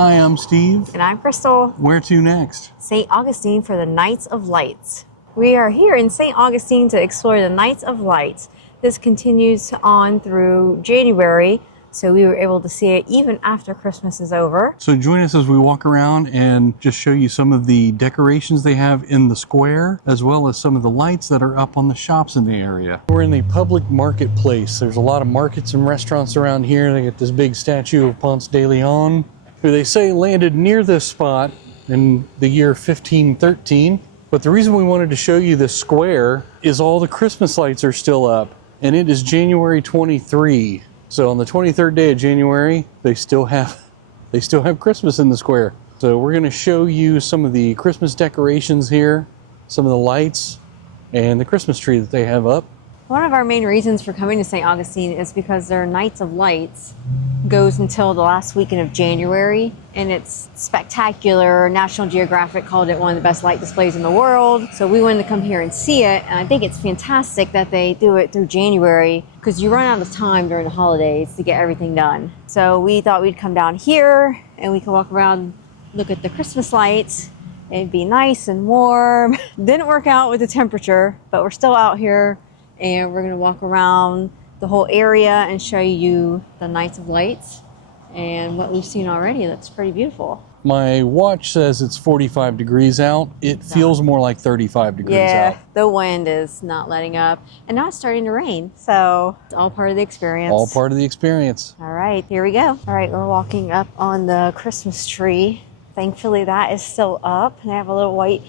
Hi, I'm Steve. And I'm Crystal. Where to next? St. Augustine for the Nights of Lights. We are here in St. Augustine to explore the Nights of Lights. This continues on through January, so we were able to see it even after Christmas is over. So join us as we walk around and just show you some of the decorations they have in the square, as well as some of the lights that are up on the shops in the area. We're in the public marketplace. There's a lot of markets and restaurants around here. They got this big statue of Ponce de Leon, who they say landed near this spot in the year 1513. But the reason we wanted to show you this square is all the Christmas lights are still up, and it is January 23. So on the 23rd day of January, they still have Christmas in the square. So we're going to show you some of the Christmas decorations here, some of the lights, and the Christmas tree that they have up. One of our main reasons for coming to St. Augustine is because their Nights of Lights goes until the last weekend of January, and it's spectacular. National Geographic called it one of the best light displays in the world. So we wanted to come here and see it, and I think it's fantastic that they do it through January because you run out of time during the holidays to get everything done. So we thought we'd come down here and we can walk around, look at the Christmas lights. It'd be nice and warm. Didn't work out with the temperature, but we're still out here and we're gonna walk around the whole area and show you the Nights of Lights, and what we've seen already looks pretty beautiful. My watch says it's 45 degrees out. It feels more like 35 degrees out. Yeah, the wind is not letting up, and now it's starting to rain, so it's all part of the experience. All part of the experience. All right, here we go. All right, we're walking up on the Christmas tree. Thankfully that is still up. They have a little white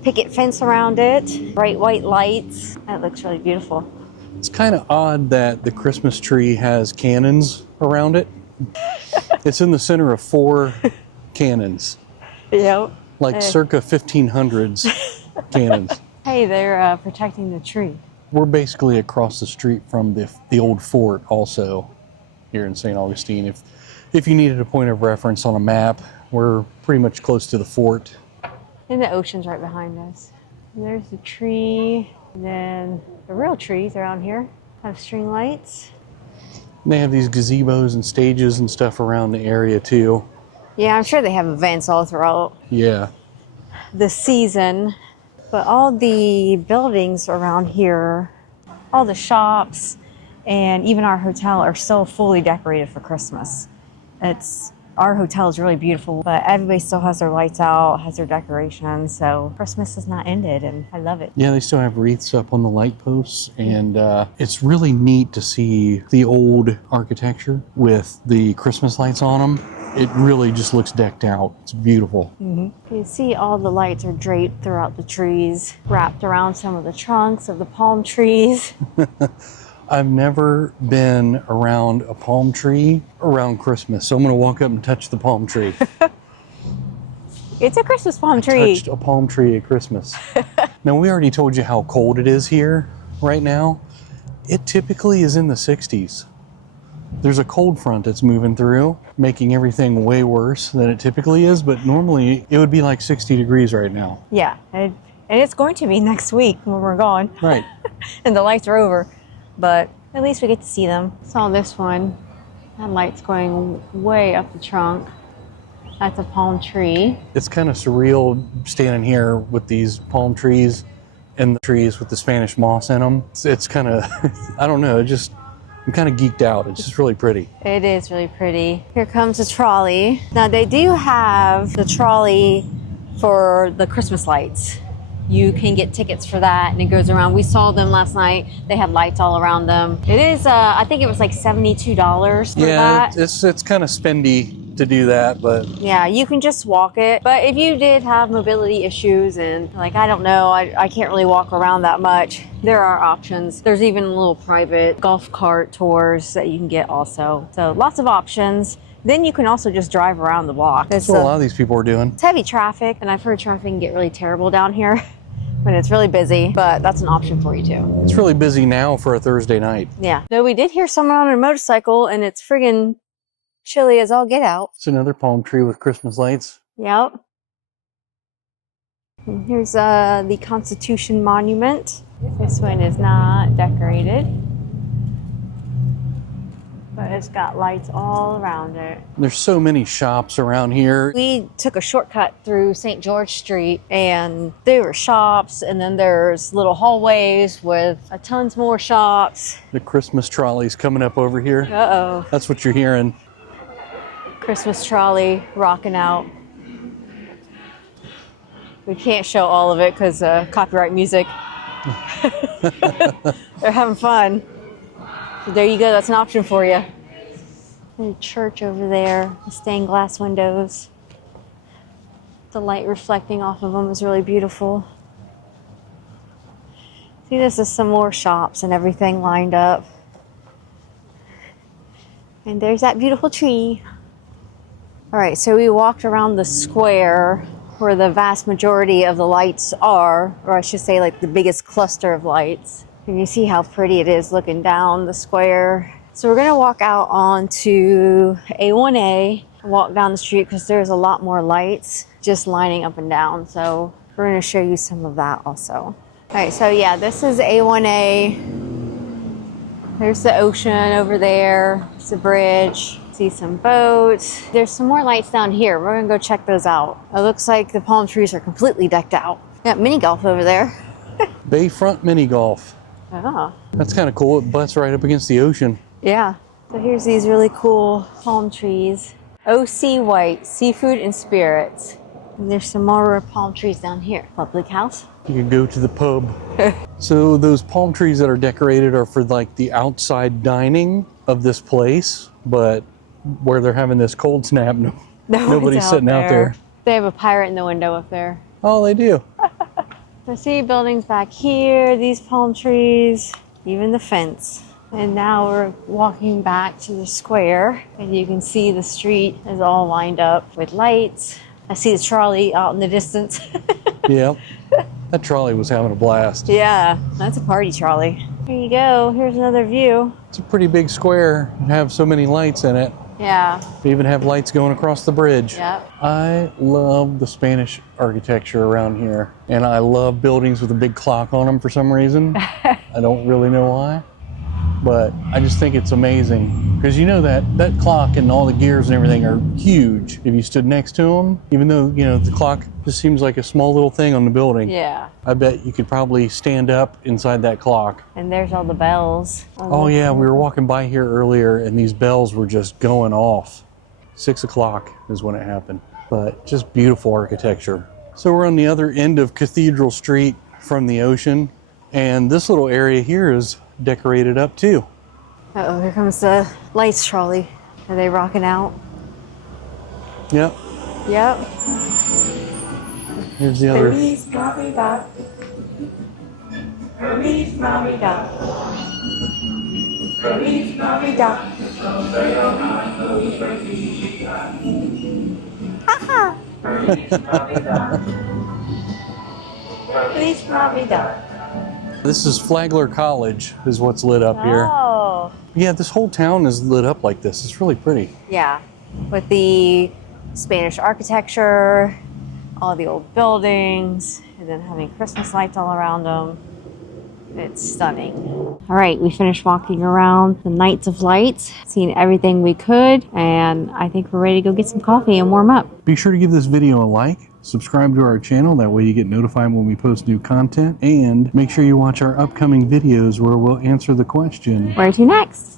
picket fence around it, bright white lights. That looks really beautiful. It's kind of odd that the Christmas tree has cannons around it. It's in the center of 4 cannons. Yep. Like circa 1500s cannons. Hey, they're protecting the tree. We're basically across the street from the old fort also here in St. Augustine. If you needed a point of reference on a map, we're pretty much close to the fort. And the ocean's right behind us. And there's the tree. And then the real trees around here have string lights. And they have these gazebos and stages and stuff around the area too. Yeah, I'm sure they have events all throughout the season. But all the buildings around here, all the shops, and even our hotel are still fully decorated for Christmas. Our hotel is really beautiful, but everybody still has their lights out, has their decorations, so Christmas has not ended, and I love it. Yeah, they still have wreaths up on the light posts, and it's really neat to see the old architecture with the Christmas lights on them. It really just looks decked out. It's beautiful. Mm-hmm. You see all the lights are draped throughout the trees, wrapped around some of the trunks of the palm trees. I've never been around a palm tree around Christmas, so I'm going to walk up and touch the palm tree. It's a Christmas palm tree. Touched a palm tree at Christmas. Now, we already told you how cold it is here right now. It typically is in the 60s. There's a cold front that's moving through, making everything way worse than it typically is, but normally it would be like 60 degrees right now. Yeah, and it's going to be next week when we're gone. Right. And the lights are over. But at least we get to see them. Saw this one. That light's going way up the trunk. That's a palm tree. It's kind of surreal standing here with these palm trees and the trees with the Spanish moss in them. It's kind of, I don't know, I'm kind of geeked out. It's just really pretty. It is really pretty. Here comes the trolley. Now they do have the trolley for the Christmas lights. You can get tickets for that, and it goes around. We saw them last night. They had lights all around them. It is, I think it was like $72 for that. Yeah, it's kind of spendy to do that, but... Yeah, you can just walk it. But if you did have mobility issues and, like, I don't know, I can't really walk around that much, there are options. There's even little private golf cart tours that you can get also. So lots of options. Then you can also just drive around the block. That's what a lot of these people are doing. It's heavy traffic, and I've heard traffic can get really terrible down here when it's really busy, but that's an option for you too. It's really busy now for a Thursday night. Yeah. Though we did hear someone on a motorcycle, and it's friggin' chilly as all get out. It's another palm tree with Christmas lights. Yep. And here's the Constitution Monument. This one is not decorated. but it's got lights all around it. There's so many shops around here. We took a shortcut through St. George Street, and there were shops, and then there's little hallways with tons more shops. The Christmas trolley's coming up over here. Uh-oh. That's what you're hearing. Christmas trolley rocking out. We can't show all of it because copyright music. They're having fun. So there you go, that's an option for you. There's a church over there, the stained glass windows. The light reflecting off of them is really beautiful. See, this is some more shops and everything lined up. And there's that beautiful tree. All right, so we walked around the square where the vast majority of the lights are, or I should say like the biggest cluster of lights. And you see how pretty it is looking down the square. So we're gonna walk out onto A1A, walk down the street because there's a lot more lights just lining up and down. So we're gonna show you some of that also. All right, so yeah, this is A1A. There's the ocean over there, it's a bridge. See some boats. There's some more lights down here. We're gonna go check those out. It looks like the palm trees are completely decked out. Yeah, mini golf over there. Bayfront mini golf. Oh. That's kind of cool. It butts right up against the ocean. Yeah. So here's these really cool palm trees. OC White, Seafood and Spirits. And there's some more palm trees down here. Public house. You can go to the pub. So those palm trees that are decorated are for like the outside dining of this place, but where they're having this cold snap, nobody's sitting out there. They have a pirate in the window up there. Oh, they do. So see buildings back here, these palm trees, even the fence. And now we're walking back to the square, and you can see the street is all lined up with lights. I see the trolley out in the distance. Yeah, that trolley was having a blast. Yeah, that's a party trolley. Here you go, here's another view. It's a pretty big square and have so many lights in it. Yeah. They even have lights going across the bridge. Yep. I love the Spanish architecture around here. And I love buildings with a big clock on them for some reason. I don't really know why. But I just think it's amazing. Because you know that clock and all the gears and everything are huge if you stood next to them. Even though, you know, the clock just seems like a small little thing on the building. Yeah. I bet you could probably stand up inside that clock. And there's all the bells. Oh yeah, we were walking by here earlier and these bells were just going off. 6 o'clock is when it happened. But just beautiful architecture. So we're on the other end of Cathedral Street from the ocean. And this little area here is decorated up too. Uh-oh, here comes the lights trolley. Are they rocking out? Yep. Yep. Here's the other. Feliz Navidad. Feliz Navidad. Feliz Navidad. Haha. Feliz Navidad. This is Flagler College is what's lit up here. Oh. Yeah, this whole town is lit up like this. It's really pretty. Yeah, with the Spanish architecture, all the old buildings, and then having Christmas lights all around them. It's stunning. All right, we finished walking around the Nights of Lights, seen everything we could, and I think we're ready to go get some coffee and warm up. Be sure to give this video a like, subscribe to our channel, that way you get notified when we post new content, and make sure you watch our upcoming videos where we'll answer the question, Where to next?